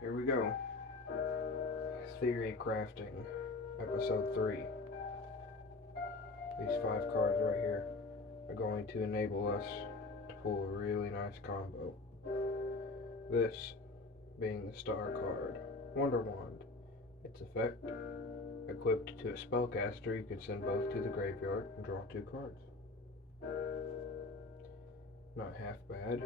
Here we go. Theory crafting, episode 3. These 5 cards right here are going to enable us to pull a really nice combo. This being the star card, Wonder Wand. Its effect, equipped to a spellcaster, you can send both to the graveyard and draw 2 cards. Not half bad.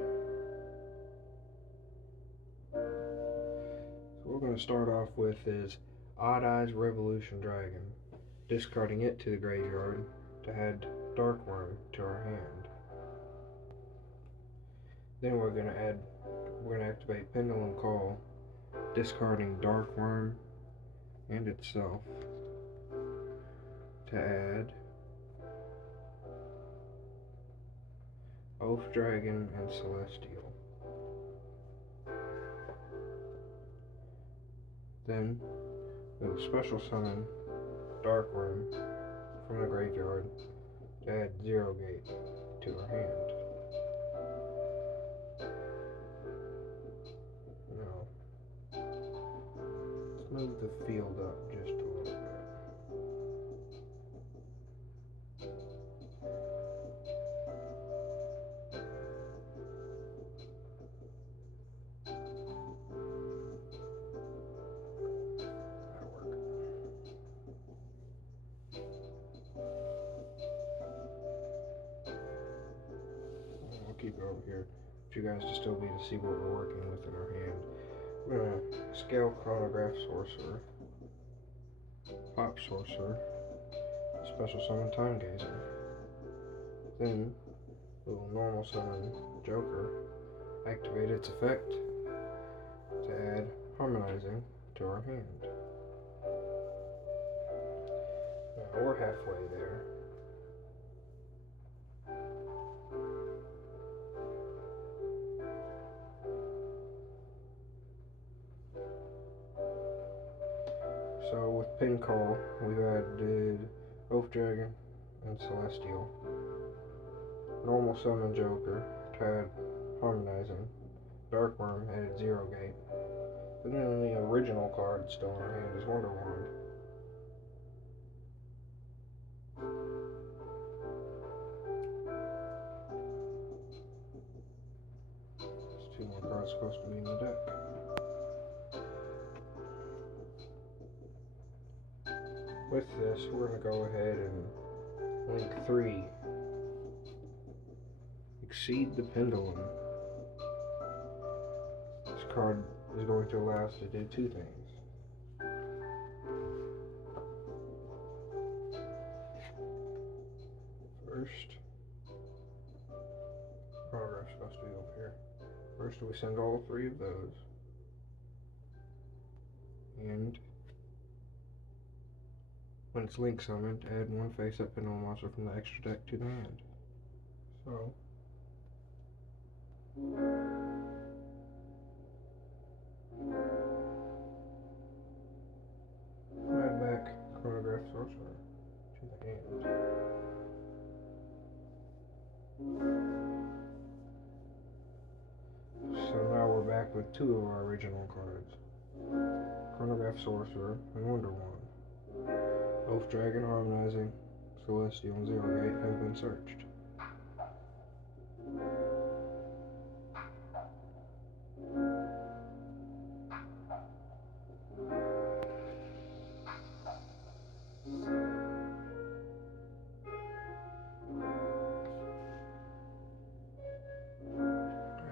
So what we're going to start off with is Odd Eyes Revolution Dragon, discarding it to the graveyard to add Dark Worm to our hand. Then we're going to activate Pendulum Halt, discarding Dark Worm and itself to add Oath Dragon and Celestial. Then we'll special summon Dark Worm from the graveyard to add Zero Gate to our hand. Now, let's move the field up just a little bit. Keep it over here for you guys to still be to see what we're working with in our hand. We're going to scale Chronograph Sorcerer, Pop Sorcerer, special summon Time Gazer. Then we'll normal summon Joker, activate its effect to add Harmonizing to our hand. Now we're halfway there. So with Pin Call, we've added Oath Dragon and Celestial. Normal summon Joker to add Harmonizing. Dark Worm added Zero Gate. But then the original card still in our hand is Wonder Wand. There's 2 more cards supposed to be in the deck. With this, we're going to go ahead and link 3. Exceed the Pendulum. This card is going to allow us to do 2 things. First, Chronograph's supposed to be over here. First, we send all 3 of those. And when it's link summoned, add 1 face-up Pendulum monster from the extra deck to the hand. So, add back Chronograph Sorcerer to the hand. So now we're back with 2 of our original cards. Chronograph Sorcerer and Wonder Wand. Oath Dragon, Harmonizing, Celestial, and Zero Gate have been searched.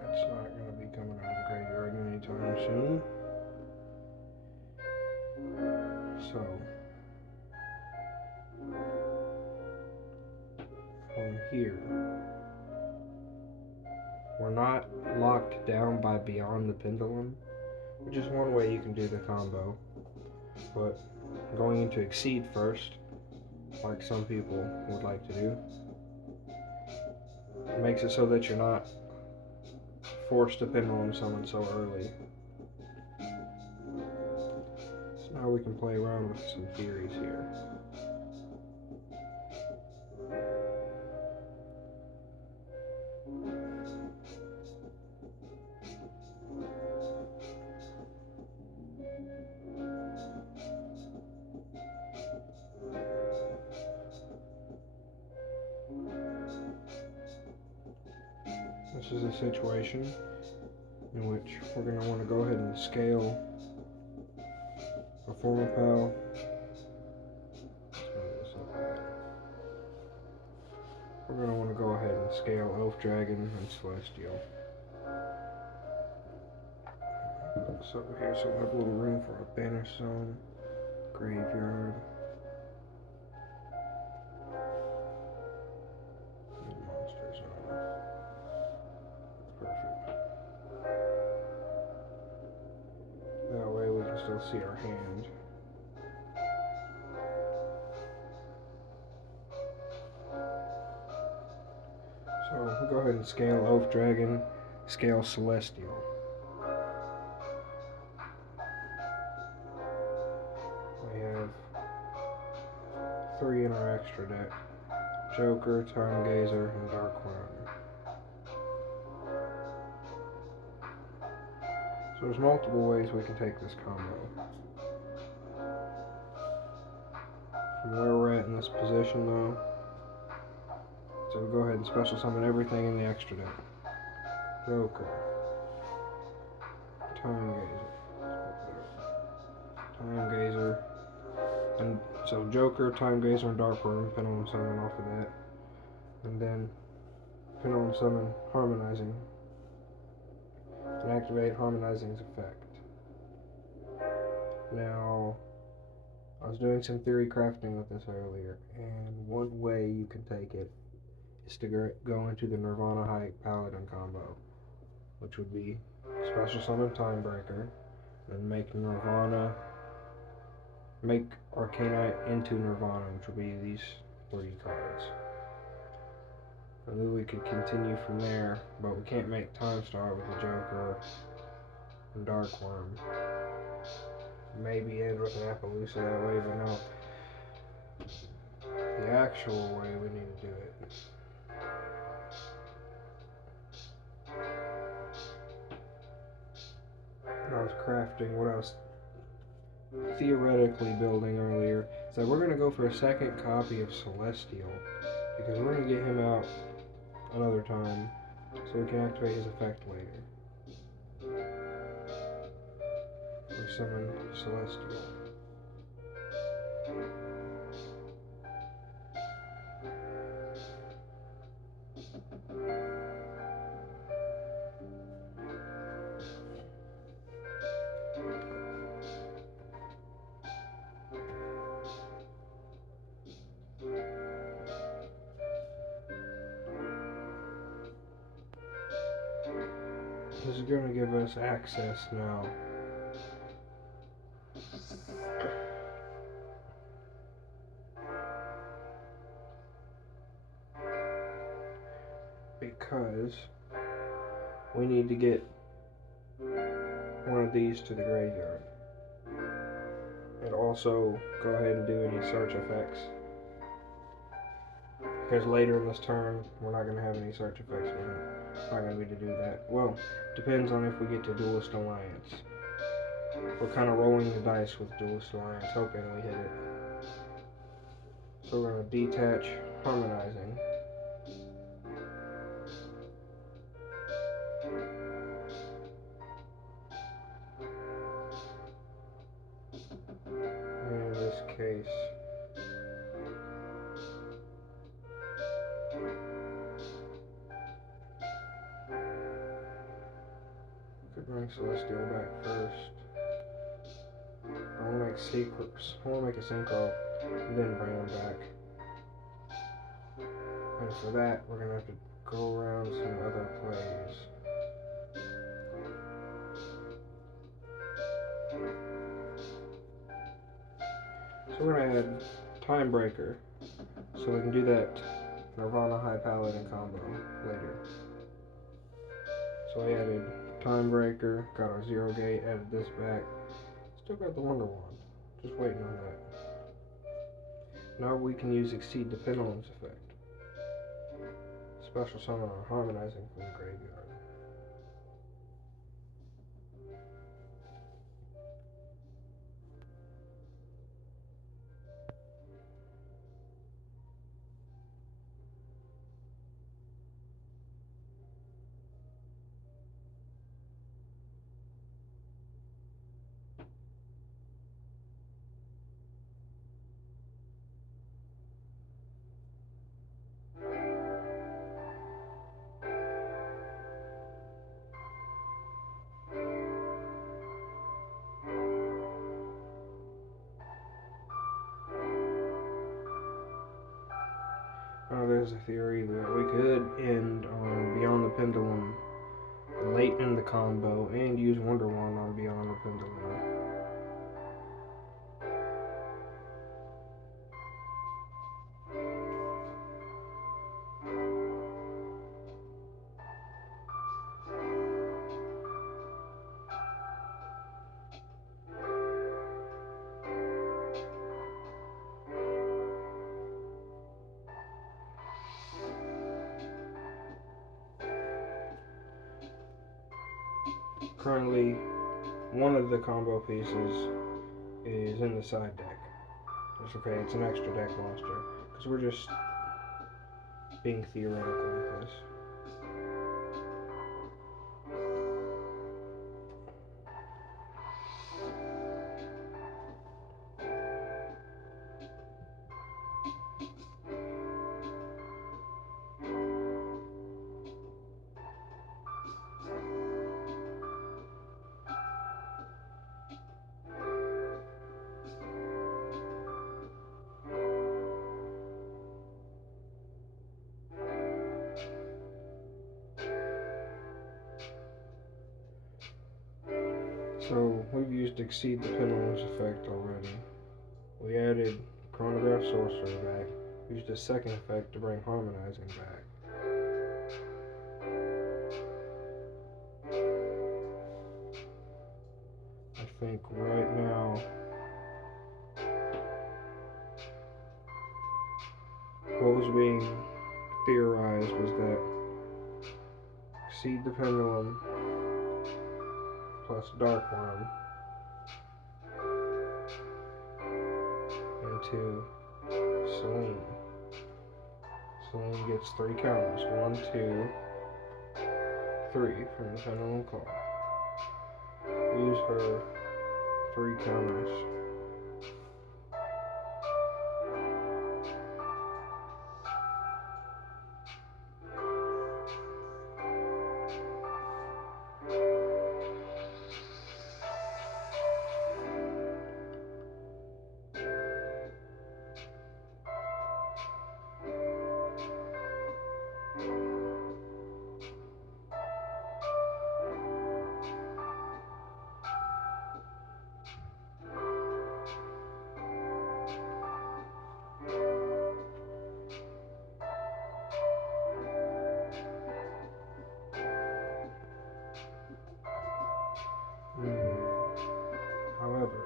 That's not going to be coming out of the graveyard anytime soon. So, from here, we're not locked down by Beyond the Pendulum, which is one way you can do the combo, but going into Exceed first, like some people would like to do, makes it so that you're not forced to Pendulum summon so early. So now we can play around with some theories here. this is a situation in which we're going to want to go ahead and scale a former pal. We're going to want to go ahead and scale Elf Dragon and Celestial. So here, so we have a little room for a banner stone, graveyard, and monsters on it. Perfect. That way we can still see our hand. So we'll go ahead and scale Elf Dragon, scale Celestial. We have 3 in our extra deck: Joker, Time Gazer, and Dark Worm. So there's multiple ways we can take this combo. From where we're at in this position though, so we'll go ahead and special summon everything in the extra deck. Joker, Time Gazer, and so Joker, Time Gazer, and Dark Worm, Pendulum Summon off of that, and then Pendulum Summon Harmonizing, and activate Harmonizing's effect. Now, I was doing some theory crafting with this earlier, and one way you can take it is to go into the Nirvana Hike Paladin combo, which would be special summon Timebreaker, and make Arcanite into Nirvana, which would be these 3 cards. And then we could continue from there, but we can't make Time Star with the Joker and Dark Worm. Maybe end with an Appaloosa that way, but no. The actual way we need to do it. I was crafting what I was theoretically building earlier. So we're going to go for a second copy of Celestial, because we're going to get him out another time so we can activate his effect later. We summon Celestial. This is going to give us access now. Because we need to get one of these to the graveyard. And also go ahead and do any search effects. Because later in this turn, we're not going to have any search effects. We're not going to be able to do that. Well, depends on if we get to Duelist Alliance. We're kind of rolling the dice with Duelist Alliance, hoping we hit it. So we're going to detach Harmonizing. In this case, could bring Celestial back first. I want to make secrets. I want to make a Synchro and then bring him back. And for that, we're going to have to go around some other plays. So we're going to add Timebreaker so we can do that Nirvana High Paladin combo later. So I added Timebreaker, got our 0 gate, added this back. Still got the Wonder Wand. Just waiting on that. Now we can use Exceed the Pendulum's effect. Special summon or Harmonizing from the graveyard. has a theory that we could end on Beyond the Pendulum late in the combo and use Wonder One on Beyond the Pendulum. Currently, one of the combo pieces is in the side deck. It's okay, it's an extra deck monster. Because we're just being theoretical with this. So we've used Exceed the Pendulum's effect already. We added Chronograph Sorcerer back. Used a second effect to bring Harmonizing back. I think right now what was being theorized was that Exceed the Pendulum plus Darkworm into Celine. Celine gets 3 counters. 1, 2, 3 from the Pendulum Claw. Use her 3 counters. However,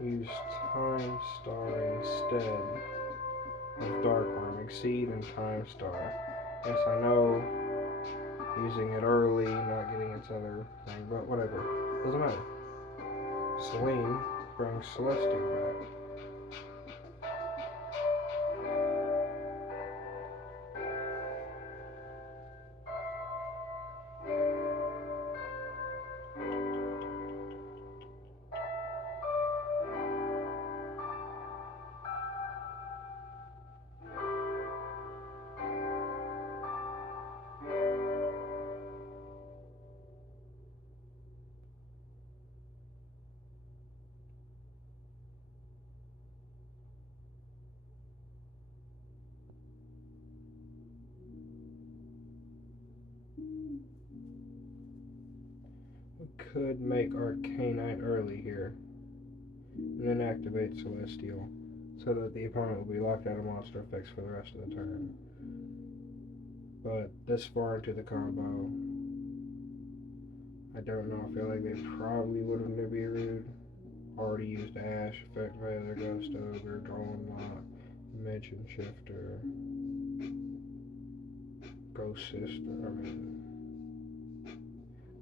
we could use Time Star instead of Darkworm. Exceed and Time Star. Yes, I know using it early, not getting its other thing, but whatever. Doesn't matter. Celine brings Celestial back. We could make Arcanine early here, and then activate Celestial, so that the opponent will be locked out of monster effects for the rest of the turn. But this far into the combo, I don't know. I feel like they probably would have Nibiru'd. Already used Ash, Effect Veiler, Ghost Ogre, Drawn Lock, Dimension Shifter, Ghost Sister.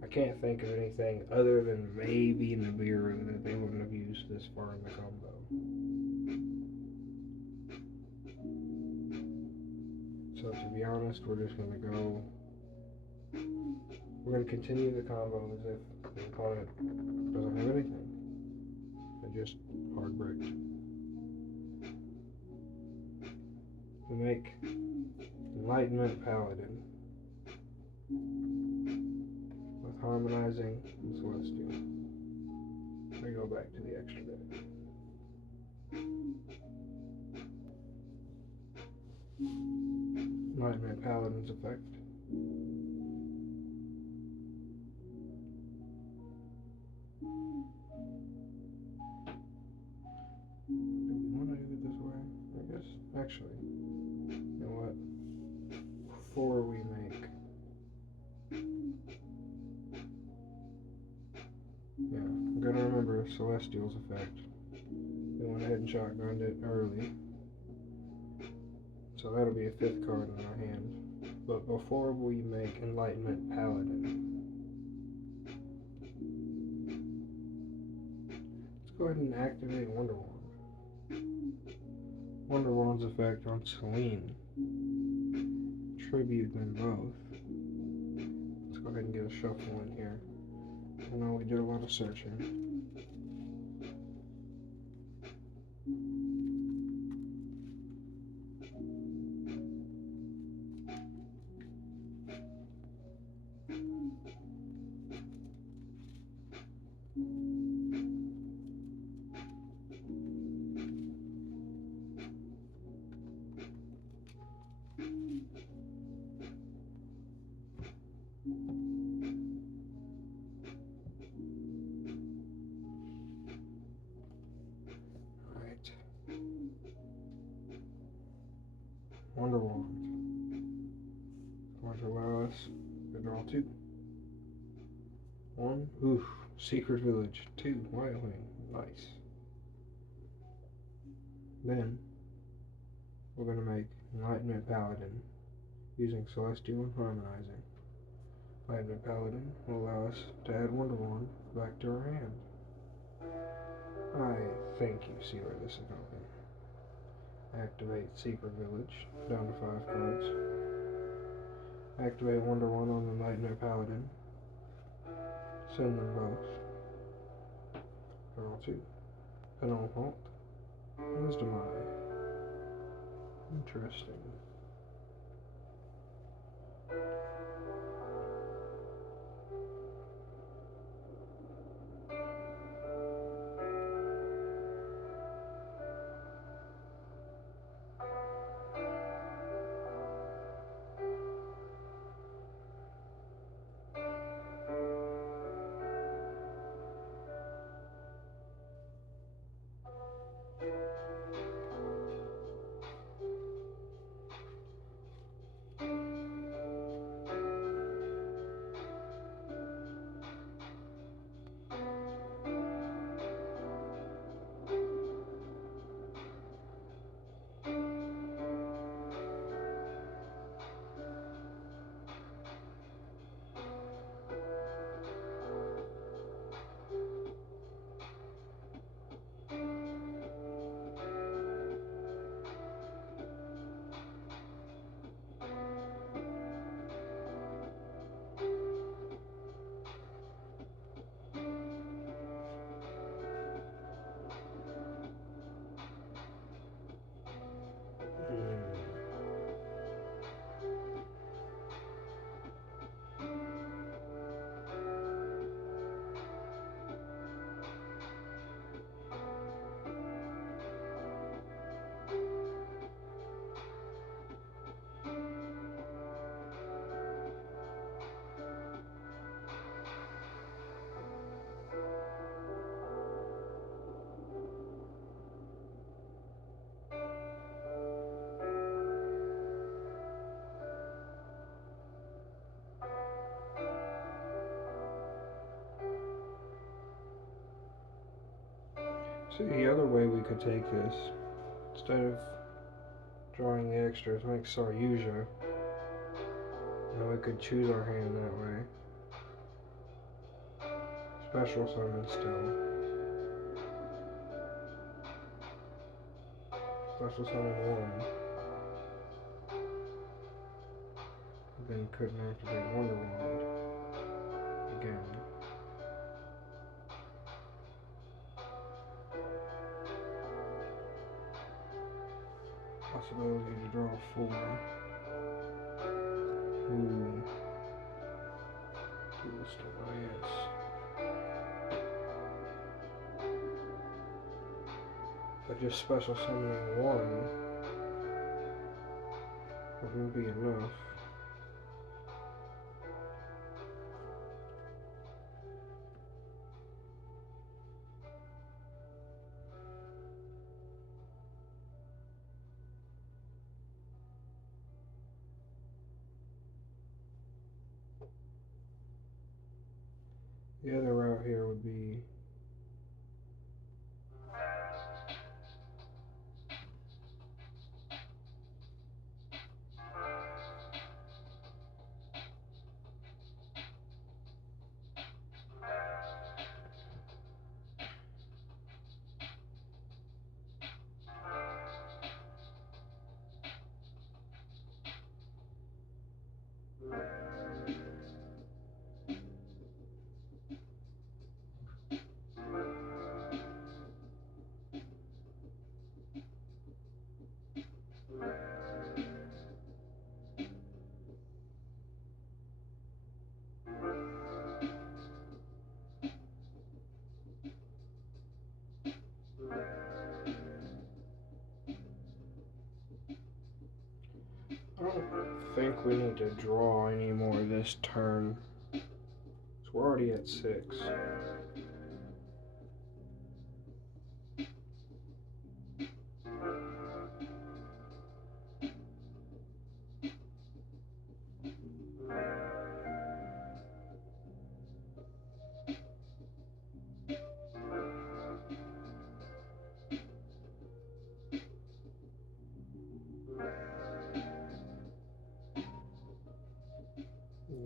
I can't think of anything other than maybe Nibiru that they wouldn't have used this far in the combo. So to be honest, we're just going to go. We're going to continue the combo as if the opponent doesn't have anything. They just hard bricked. we make Enlightenment Paladin with Harmonizing and Celestial. We go back to the extra bit. Enlightenment Paladin's effect. Do we want to do it this way? I guess. Actually, you know what? Before we make. Yeah, I'm gonna remember Celestial's effect. We went ahead and shotgunned it early. So that'll be a 5th card in our hand. But before we make Enlightenment Paladin, let's go ahead and activate Wonder Wand. Wonder Wand's effect on Celine. Tribute them both. Let's go ahead and get a shuffle in here. I know we did a lot of searching. Wonder Wand. Going to allow us to draw 2. 1. Oof. Secret Village. 2. Wild Wing. Nice. Then we're going to make Enlightenment Paladin using Celestial and Harmonizing. Enlightenment Paladin will allow us to add Wonder Wand back to our hand. I think you see where this is going. Activate Secret Village, down to 5 cards. Activate Wonder Wand on the Enlightenment Paladin. Send them both. Draw 2. Pendulum Halt. Wisdom Eye. Interesting. See, the other way we could take this, instead of drawing the extras, make Saryuja, and we could choose our hand that way. Special summon still. Special summon 1. Then couldn't activate Wonder Wand again. possibility to draw 4. Ooh. Duelist Alliance. But just special summoning 1 wouldn't be enough. The other route here would be I don't think we need to draw anymore this turn. So we're already at 6.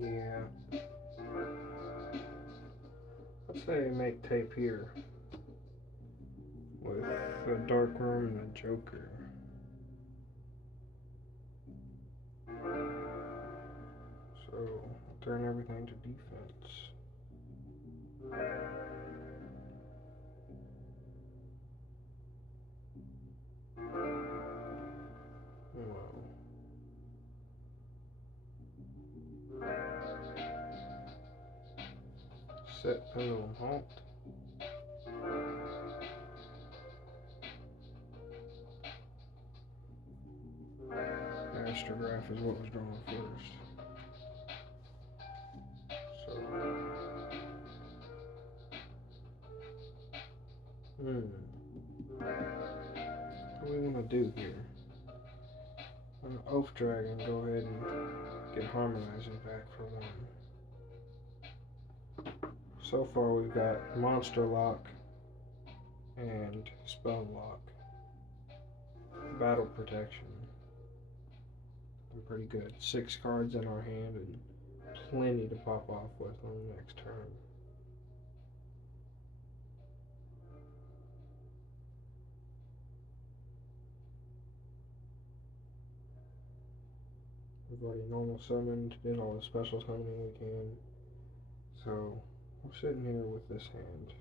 Yeah. Let's say make tape here with the Dark Room and the Joker. So turn everything to defense. Wow. Set Pendulum Halt. Astrograph is what was drawn first. So, what do we want to do here? Oath Dragon, go ahead and get Harmonizing back for them. So far we've got Monster Lock and Spell Lock. Battle Protection. I'm pretty good. 6 cards in our hand and plenty to pop off with on the next turn. We've already normal summoned, did all the special summoning we can. So we're sitting here with this hand.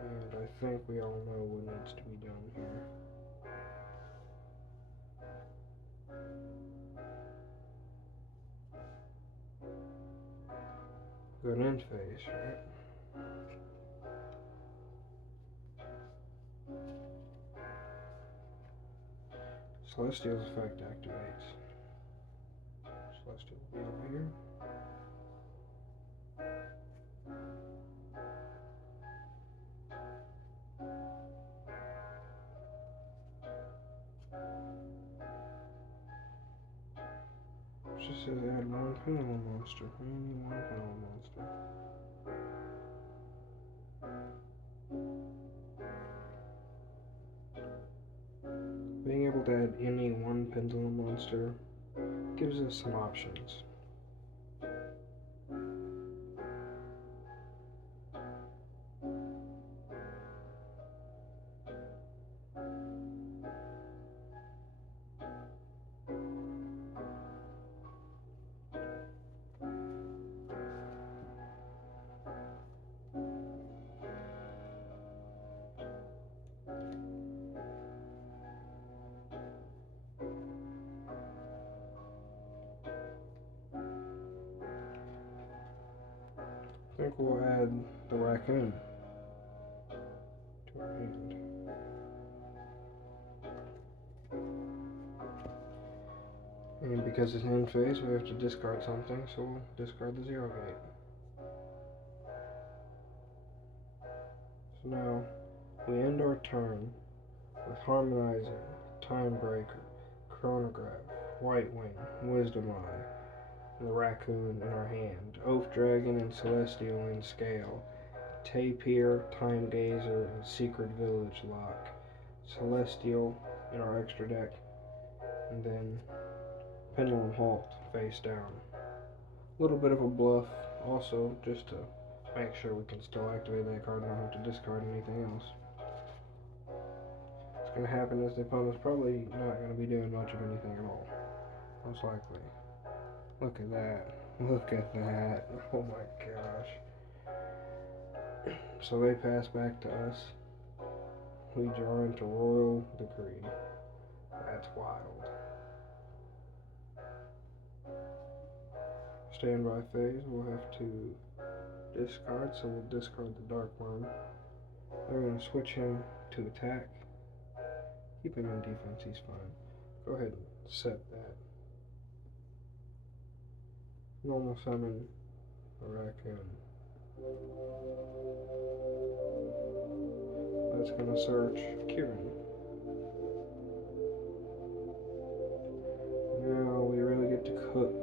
And I think we all know what needs to be done here. Go to end phase, right? Celestial's effect activates. Celestial will be over here. It just says add 1 Pendulum monster. We need 1 Pendulum monster. Being able to add any 1 Pendulum monster gives us some options. I think we'll add the raccoon to our hand. And because it's end phase, we have to discard something, so we'll discard the 0 gate. So now, we end our turn with Harmonizing, Time Breaker, Chronograph, White Wing, Wisdom Eye, and the Raccoon in our hand, Oath Dragon and Celestial in Scale, Tapir, Time Gazer, and Secret Village Lock, Celestial in our extra deck, and then Pendulum Halt, face down. A little bit of a bluff, also, just to make sure we can still activate that card and not have to discard anything else. What's going to happen is the opponent's probably not going to be doing much of anything at all, most likely. Look at that. Look at that. Oh my gosh. So they pass back to us. We draw into Royal Decree. That's wild. Standby phase, we'll have to discard, so we'll discard the Dark Worm. I'm going to switch him to attack. Keep him in defense, he's fine. Go ahead and set that. Normal summon a raccoon. That's going to search Kieran. Now we really get to cook.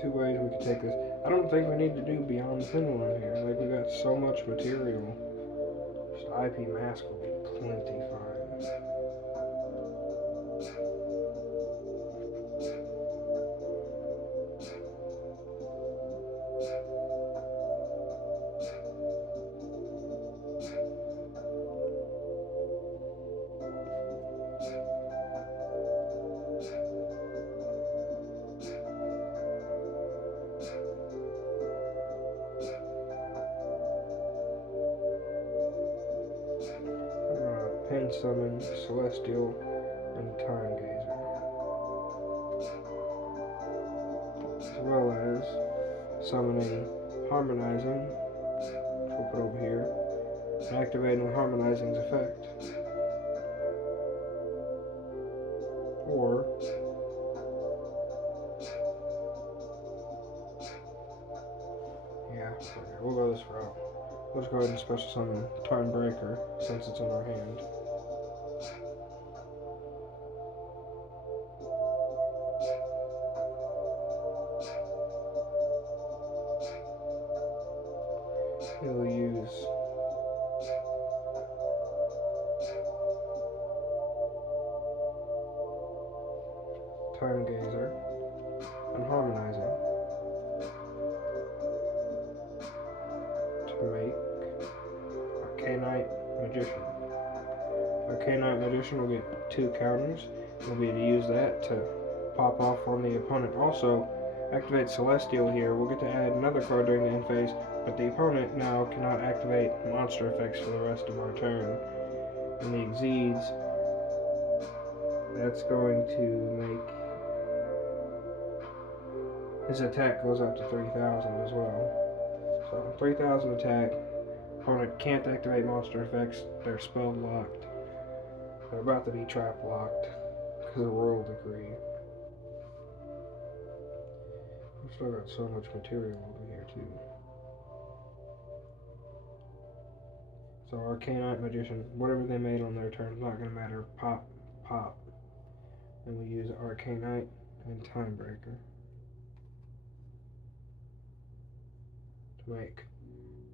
Two ways we could take this. I don't think we need to do Beyond the Pendulum here. Like, we got so much material. Just IP Mask will be plenty fine. Pen Summon, Celestial, and Time Gazer. As well as summoning Harmonizing, which we'll put over here, and activating Harmonizing's effect. Or yeah, we'll go this route. Let's go ahead and special summon Time Breaker since it's in our hand. He'll use Time Gazer and Harmonizing to make Arcanite Magician. Arcanite Magician will get 2 counters. We'll be able to use that to pop off on the opponent. Also, activate Celestial here. We'll get to add another card during the end phase, but the opponent now cannot activate monster effects for the rest of our turn. And the Exceeds, that's going to make his attack goes up to 3,000 as well. So 3,000 attack. Opponent can't activate monster effects. They're spell locked. They're about to be trap locked because of Royal Decree. We've still got so much material over here too. So Arcanite Magician, whatever they made on their turn, not going to matter. Pop, pop. And we use Arcanite and Time Breaker to make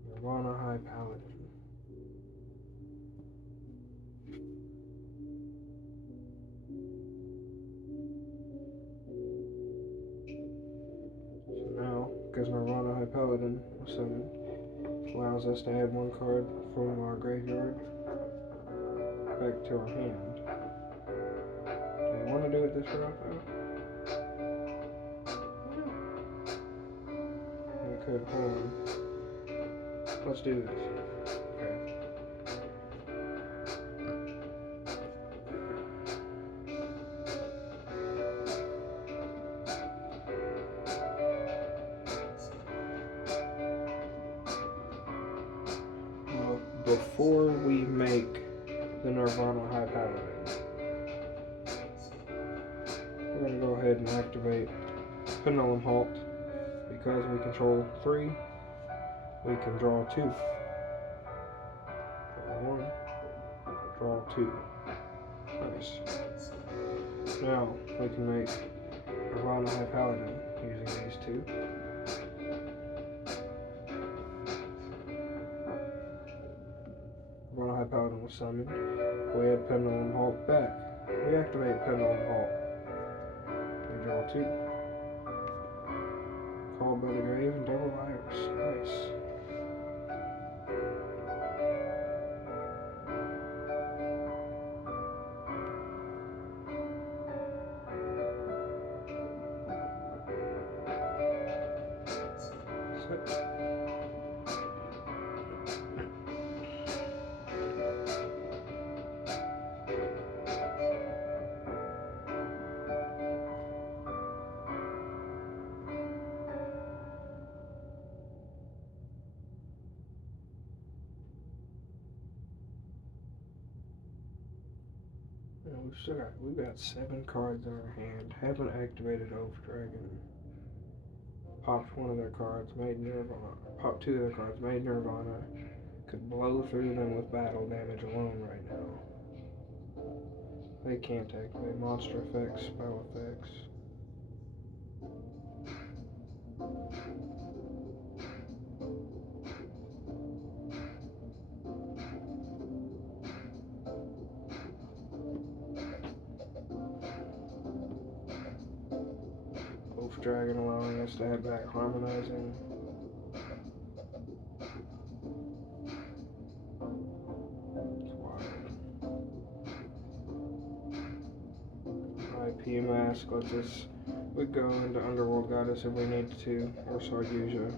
Nirvana High Paladin. So now, because Nirvana High Paladin was summoned, allows us to add 1 card from our graveyard back to our hand. Do you want to do it this route though? We could, hold on. Let's do this. Okay. before we make the Nirvana High Paladin, we're going to go ahead and activate Pendulum Halt. Because we control 3, we can draw 2. Draw 1, draw 2. Nice. Now we can make Nirvana High Paladin using these 2. Nirvana High Paladin was summoned. We add Pendulum Halt back. We activate Pendulum Halt. We draw 2. Called by the Grave and Devil Iris. Nice. We've got 7 cards in our hand. Haven't activated Oath Dragon. Popped one of their cards, made Nirvana. Popped 2 of their cards, made Nirvana. Could blow through them with battle damage alone right now. They can't activate monster effects, spell effects. Oath Dragon allowing us to have back harmonizing. It's wild. IP Mask lets us, we go into Underworld Goddess if we need to, or Sardusia.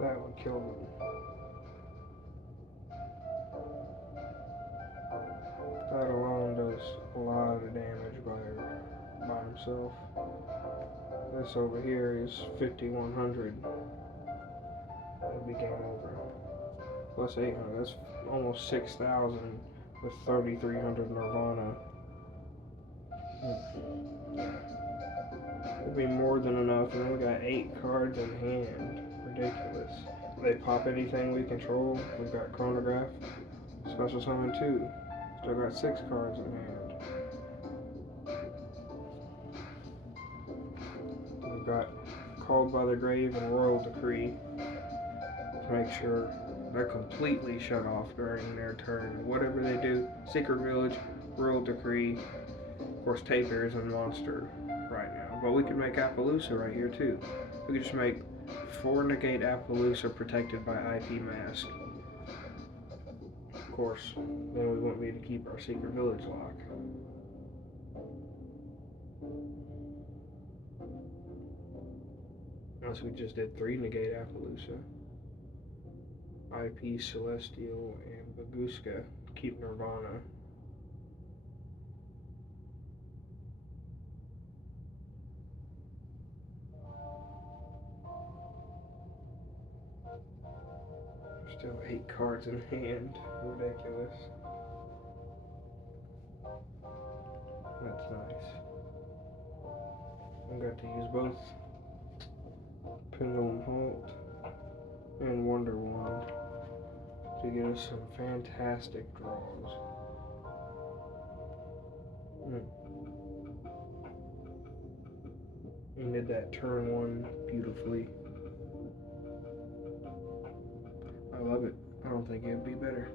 That would kill them. That alone does a lot of damage by himself. This over here is 5100. It'd be game over. Plus 800. That's almost 6,000 with 3,300 Nirvana. It'd be more than enough, and then we got 8 cards in hand. Ridiculous. If they pop anything we control, we've got Chronograph, Special Summon 2. Still got 6 cards in hand. We've got Called by the Grave and Royal Decree to make sure they're completely shut off during their turn. Whatever they do, Secret Village, Royal Decree, of course Tapir is a monster right now. But we could make Appaloosa right here too. We could just make 4 negate Appaloosa protected by IP Mask. Of course, then we wouldn't be able to keep our Secret Village lock. Unless we just did 3 negate Appaloosa. IP Celestial and Baguska keep Nirvana. Still 8 cards in hand. Ridiculous. That's nice. I got to use both Pendulum Halt and Wonder Wand to get us some fantastic draws. And did that turn 1 beautifully. I love it. I don't think it would be better.